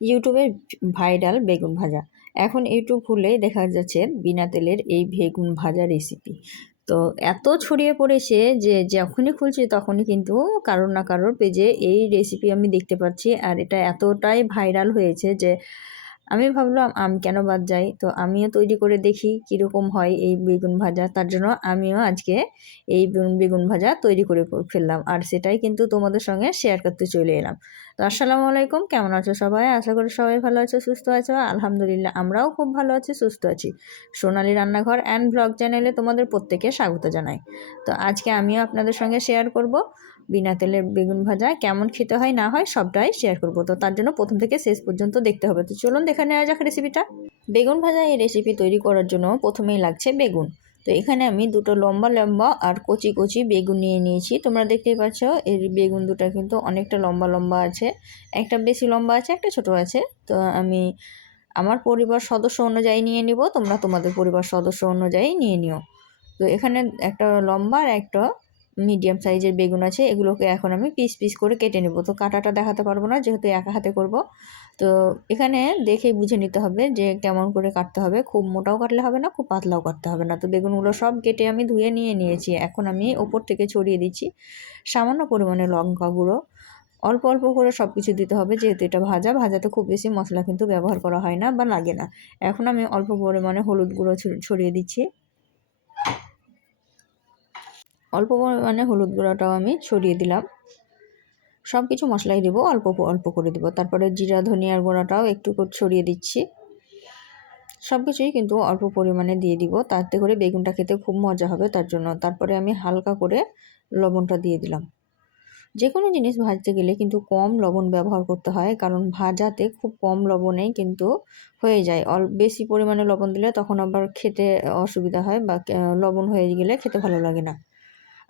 ইউটিউবের ভাইরাল বেগুন ভাজা। এখন ইউটিউব খুললেই দেখা যাচ্ছে বিনা তেলের এই বেগুন ভাজা রেসিপি। তো এত ছড়িয়ে পড়েছে যে যখনই খুলছি তখনই কিন্তু কারোর না কারোর পেজে এই রেসিপি আমি দেখতে পাচ্ছি। আর এটা এতটাই ভাইরাল হয়েছে যে আমি ভাবলাম আমি কেন বাদ যাই, তো আমিও তৈরি করে দেখি কীরকম হয় এই বেগুন ভাজা। তার জন্য আমিও আজকে এই বেগুন ভাজা তৈরি করে ফেললাম, আর সেটাই কিন্তু তোমাদের সঙ্গে শেয়ার করতে চলে এলাম। তো আসসালামু আলাইকুম, কেমন আছো সবাই? আশা করি সবাই ভালো আছো, সুস্থ আছো। আলহামদুলিল্লাহ আমরাও খুব ভালো আছি, সুস্থ আছি। সোনালী রান্নাঘর অ্যান্ড ব্লগ চ্যানেলে তোমাদের প্রত্যেকে স্বাগত জানাই। তো আজকে আমিও আপনাদের সঙ্গে শেয়ার করব বিনা তেলের বেগুন ভাজা কেমন খেতে হয় না হয় সবটাই শেয়ার করব। তো তার জন্য প্রথম থেকে শেষ পর্যন্ত দেখতে হবে। তো চলুন দেখে নেওয়া যাক রেসিপিটা। বেগুন ভাজা এই রেসিপি তৈরি করার জন্য প্রথমেই লাগছে বেগুন। তো এখানে আমি দুটো লম্বা লম্বা আর কচি কচি বেগুন নিয়ে নিয়েছি। তোমরা দেখতেই পাচ্ছ এই বেগুন দুটো কিন্তু অনেকটা লম্বা লম্বা আছে, একটা বেশি লম্বা আছে, একটা ছোট আছে। তো আমি আমার পরিবার সদস্য অনুযায়ী নিয়ে নিব, তোমরা তোমাদের পরিবার সদস্য অনুযায়ী নিয়ে নিও। তো এখানে একটা লম্বা আর একটা মিডিয়াম সাইজের বেগুন আছে, এগুলোকে এখন আমি পিস পিস করে কেটে নেব। তো কাটাটা দেখাতে পারবো না যেহেতু একা হাতে করব। তো এখানে দেখেই বুঝে নিতে হবে যে কেমন করে কাটতে হবে, খুব মোটাও কাটলে হবে না, খুব পাতলাও কাটতে হবে না। তো বেগুনগুলো সব কেটে আমি ধুয়ে নিয়ে নিয়েছি। এখন আমি ওপর থেকে ছড়িয়ে দিচ্ছি সামান্য পরিমাণে লঙ্কা গুঁড়ো। অল্প অল্প করে সব কিছু দিতে হবে যেহেতু এটা ভাজাতে খুব বেশি মশলা কিন্তু ব্যবহার করা হয় না বা লাগে না। এখন আমি অল্প পরিমাণে হলুদ গুঁড়ো ছড়িয়ে দিচ্ছি। অল্প পরিমাণে হলুদ গুঁড়োটাও আমি ছড়িয়ে দিলাম। সব কিছু মশলাই দেবো, অল্প অল্প করে দেবো। তারপরে জিরা ধনিয়ার গুঁড়োটাও একটু ছড়িয়ে দিচ্ছি। সব কিছুই কিন্তু অল্প পরিমাণে দিয়ে দিব, তাতে করে বেগুনটা খেতে খুব মজা হবে তার জন্য। তারপরে আমি হালকা করে লবণটা দিয়ে দিলাম। যে কোনো জিনিস ভাজতে গেলে কিন্তু কম লবণ ব্যবহার করতে হয়, কারণ ভাজাতে খুব কম লবণেই কিন্তু হয়ে যায়। বেশি পরিমাণে লবণ দিলে তখন আবার খেতে অসুবিধা হয় বা লবণ হয়ে গেলে খেতে ভালো লাগে না।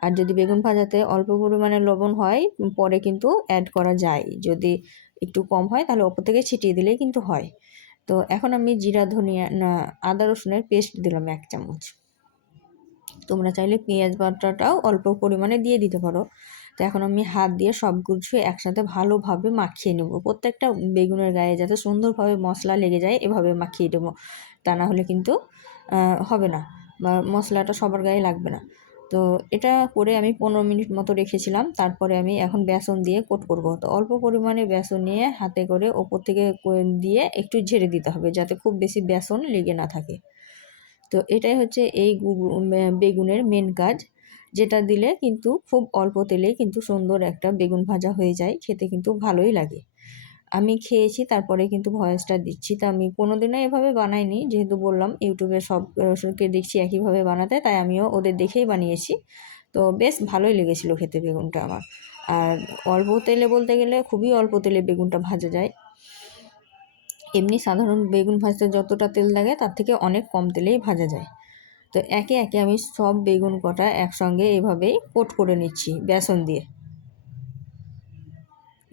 আর যদি বেগুন ভাজাতে অল্প পরিমাণে লবণ হয় পরে কিন্তু অ্যাড করা যায়, যদি একটু কম হয় তাহলে ওপর থেকে ছিটিয়ে দিলেই কিন্তু হয়। তো এখন আমি জিরা ধনিয়া আদা রসুনের পেস্ট দিলাম 1 চামচ। তোমরা চাইলে পেঁয়াজ বাটাটাও অল্প পরিমাণে দিয়ে দিতে পারো। তো এখন আমি হাত দিয়ে সব কিছু একসাথে ভালোভাবে মাখিয়ে নেব। প্রত্যেকটা বেগুনের গায়ে যাতে সুন্দরভাবে মশলা লেগে যায় এভাবে মাখিয়ে দেবো, তা না হলে কিন্তু হবে না বা মশলাটা সবার গায়ে লাগবে না। তো এটা করে আমি 15 মিনিট মতো রেখেছিলাম। তারপরে আমি এখন বেসন দিয়ে কোট করব। তো অল্প পরিমাণে বেসন নিয়ে হাতে করে ওপর থেকে দিয়ে একটু ঝেড়ে দিতে হবে যাতে খুব বেশি বেসন লেগে না থাকে। তো এটাই হচ্ছে এই বেগুনের মেন কাজ, যেটা দিলে কিন্তু খুব অল্প তেলেই কিন্তু সুন্দর একটা বেগুন ভাজা হয়ে যায়, খেতে কিন্তু ভালোই লাগে। আমি খেয়েছি তারপরে কিন্তু ভয়েসটা দিচ্ছি। তো আমি কোনোদিনও এভাবে বানাইনি, যেহেতু বললাম ইউটিউবে সবকে দেখছি একইভাবে বানাতে, তাই আমিও ওদের দেখেই বানিয়েছি। তো বেশ ভালোই লেগেছিলো খেতে বেগুনটা আমার। আর অল্প তেলে বলতে গেলে খুবই অল্প তেলে বেগুনটা ভাজা যায়। এমনি সাধারণ বেগুন ভাজতে যতটা তেল লাগে তার থেকে অনেক কম তেলেই ভাজা যায়। তো একে একে আমি সব বেগুন কটা একসঙ্গে এভাবেই কোট করে নিচ্ছি বেসন দিয়ে।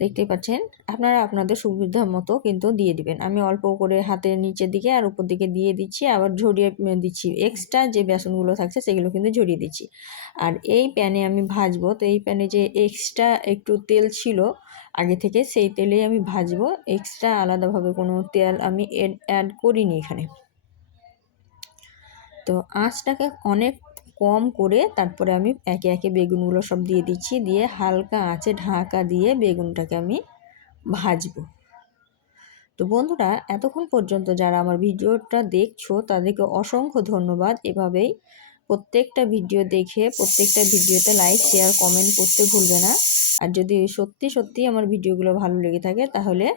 দেখতেই পাচ্ছেন, আপনারা আপনাদের সুবিধা মতো কিন্তু দিয়ে দিবেন। আমি অল্প করে হাতের নিচের দিকে আর উপর দিকে দিয়ে দিচ্ছি, আবার ঝরিয়ে দিচ্ছি। এক্সট্রা যে বেসনগুলো থাকছে সেগুলো কিন্তু ঝরিয়ে দিচ্ছি। আর এই প্যানে আমি ভাজবো, তো এই প্যানে যে এক্সট্রা একটু তেল ছিল আগে থেকে, সেই তেলেই আমি ভাজবো। এক্সট্রা আলাদাভাবে কোনো তেল আমি অ্যাড করিনি এখানে। তো আঁচটাকে অনেক কম করে তারপরে আমি একে একে বেগুনগুলো সব দিয়ে দিচ্ছি, দিয়ে হালকা আঁচে ঢাকা দিয়ে বেগুনটাকে আমি ভাজবো। তো বন্ধুরা, এতক্ষণ পর্যন্ত যারা আমার ভিডিওটা দেখছো তাদেরকে অসংখ্য ধন্যবাদ। এভাবেই প্রত্যেকটা ভিডিও দেখে প্রত্যেকটা ভিডিওতে লাইক শেয়ার কমেন্ট করতে ভুলবে না। আর যদি সত্যি সত্যি আমার ভিডিওগুলো ভালো লেগে থাকে তাহলে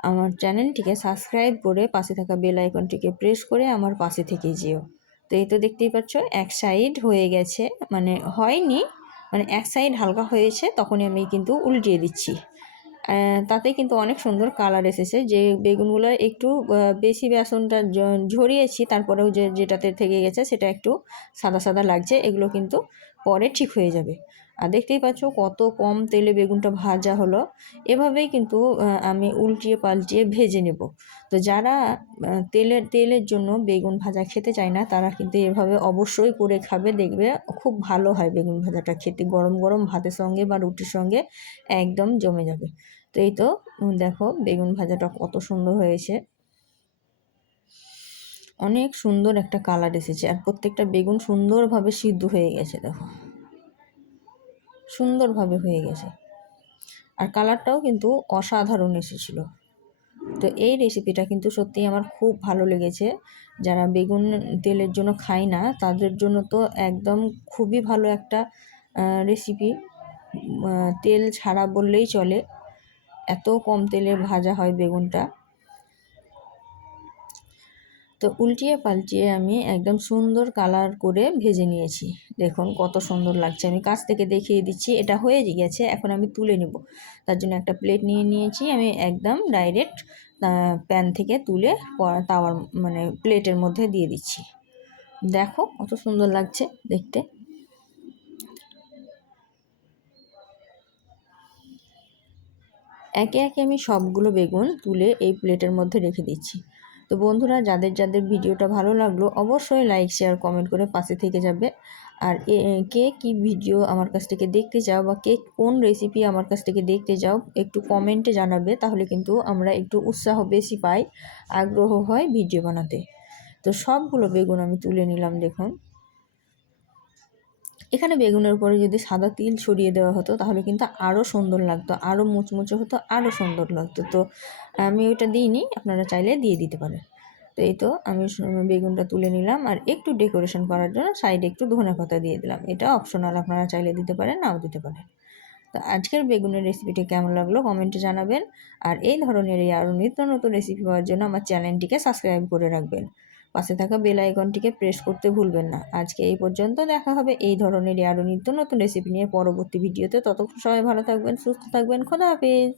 আমার চ্যানেলটিকে সাবস্ক্রাইব করে পাশে থাকা বেল আইকনটিকে প্রেস করে আমার পাশে থেকে যেও। তো এই তো দেখতেই পাচ্ছ এক সাইড হয়ে গেছে, মানে হয়নি, মানে এক সাইড হালকা হয়েছে, তখনই আমি কিন্তু উল্টিয়ে দিচ্ছি। তাতে কিন্তু অনেক সুন্দর কালার এসেছে। যে বেগুনগুলো একটু বেশি বেসনটা ঝরিয়েছি তারপরেও যেটাতে থেকে গেছে সেটা একটু সাদা সাদা লাগছে, এগুলো কিন্তু পরে ঠিক হয়ে যাবে। আর দেখতেই পাচ্ছ কত কম তেলে বেগুনটা ভাজা হলো। এভাবেই কিন্তু আমি উল্টিয়ে পাল্টিয়ে ভেজে নেব। তো যারা তেলের জন্য বেগুন ভাজা খেতে চায় না তারা কিন্তু এভাবে অবশ্যই করে খাবে, দেখবে খুব ভালো হয় বেগুন ভাজাটা খেতে। গরম গরম ভাতের সঙ্গে বা রুটির সঙ্গে একদম জমে যাবে। তো তো এই তো দেখো বেগুন ভাজাটা কত সুন্দর হয়েছে, অনেক সুন্দর একটা কালার এসেছে। আর প্রত্যেকটা বেগুন সুন্দরভাবে সিদ্ধ হয়ে গেছে, দেখো সুন্দরভাবে হয়ে গেছে। আর কালারটাও কিন্তু অসাধারণ এসেছিলো। তো এই রেসিপিটা কিন্তু সত্যিই আমার খুব ভালো লেগেছে। যারা বেগুন তেলের জন্য খায় না তাদের জন্য তো একদম খুবই ভালো একটা রেসিপি। তেল ছাড়া বললেই চলে, এত কম তেলে ভাজা হয় বেগুনটা। তো উল্টিয়ে পাল্টিয়ে আমি একদম সুন্দর কালার করে ভেজে নিয়েছি। দেখুন কত সুন্দর লাগছে, আমি কাছ থেকে দেখিয়ে দিচ্ছি। এটা হয়ে গেছে, এখন আমি তুলে নেব। তার জন্য একটা প্লেট নিয়ে নিয়েছি, আমি একদম ডাইরেক্ট প্যান থেকে তুলে তাওয়ার মানে প্লেটের মধ্যে দিয়ে দিচ্ছি। দেখো কত সুন্দর লাগছে দেখতে। একে একে আমি সবগুলো বেগুন তুলে এই প্লেটের মধ্যে রেখে দিচ্ছি। তো বন্ধুরা, যাদের যাদের ভিডিওটা ভালো লাগলো অবশ্যই লাইক শেয়ার কমেন্ট করে পাশে থেকে যাবে। আর কে কি ভিডিও আমার কাছ থেকে দেখতে চাও বা কে কোন রেসিপি আমার কাছ থেকে দেখতে চাও একটু কমেন্টে জানাবে, তাহলে কিন্তু আমরা একটু উৎসাহ বেশি পাই, আগ্রহ হয় ভিডিও বানাতে। তো সবগুলো বেগুন আমি তুলে নিলাম। দেখুন এখানে বেগুনের উপরে যদি সাদা তিল ছড়িয়ে দেওয়া হতো তাহলে কিন্তু আরও সুন্দর লাগতো, আরও মুচমুচে হতো, আরও সুন্দর লাগতো। তো আমি ওইটা দিইনি, আপনারা চাইলে দিয়ে দিতে পারেন। তো এই তো আমি বেগুনটা তুলে নিলাম, আর একটু ডেকোরেশন করার জন্য সাইডে একটু ধনেপাতা দিয়ে দিলাম। এটা অপশনাল, আপনারা চাইলে দিতে পারেন, নাও দিতে পারেন। তো আজকের বেগুনের রেসিপিটি কেমন লাগলো কমেন্টে জানাবেন। আর এই ধরনের আরও নিত্য নতুন রেসিপি পাওয়ার জন্য আমার চ্যানেলটিকে সাবস্ক্রাইব করে রাখবেন। পাশে থাকা বেল আইকনটিকে প্রেস করতে ভুলবেন না। আজকে এই পর্যন্ত, দেখা হবে এই ধরনের আরও নিত্য নতুন রেসিপি নিয়ে পরবর্তী ভিডিওতে। ততক্ষণ সবাই ভালো থাকবেন, সুস্থ থাকবেন, খোদা হাফেজ।